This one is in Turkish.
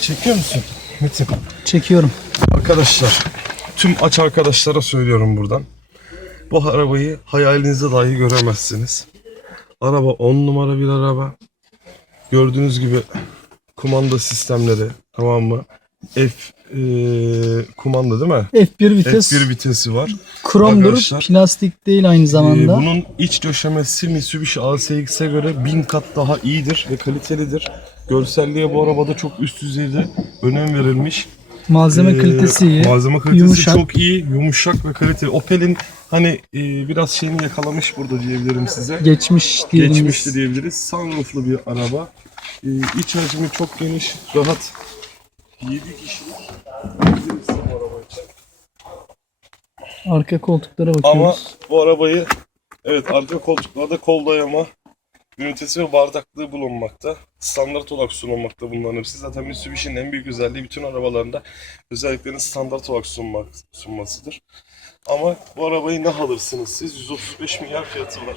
Çekiyor musun? Metin. Çekiyorum. Arkadaşlar, tüm aç arkadaşlara söylüyorum buradan. Bu arabayı hayalinizde dahi göremezsiniz. Araba 10 numara bir araba. Gördüğünüz gibi kumanda sistemleri tamam mı? F e, kumanda değil mi? F1 vites. F1 vitesi var. Kromdur. Arkadaşlar, Plastik değil aynı Ee, zamanda. bunun iç döşemesi Mitsubishi ASX'e göre bin kat daha iyidir ve kalitelidir. Görselliğe bu arabada çok üst düzeyde önem verilmiş. Malzeme Ee, kalitesi iyi. Malzeme kalitesi yumuşak. çok iyi, yumuşak ve kaliteli. Opel'in hani e, biraz şeyini yakalamış burada diyebilirim size. Geçmiş diyelim. Geçmişti diyebiliriz. Sunrooflu bir araba. E, iç hacmi çok geniş, rahat. 7 kişilik diyebiliriz bu araba için. Arka koltuklara Ama bakıyoruz. bu arabayı evet arka koltuklarda kol dayama ünitesi ve bardaklığı bulunmakta. Standart olarak sunulmakta bunların hepsi. Zaten Mitsubishi'nin en büyük özelliği bütün arabalarında özelliklerini standart olarak sunmak, sunmasıdır. Ama bu arabayı ne alırsınız siz? 135 milyar fiyatı var.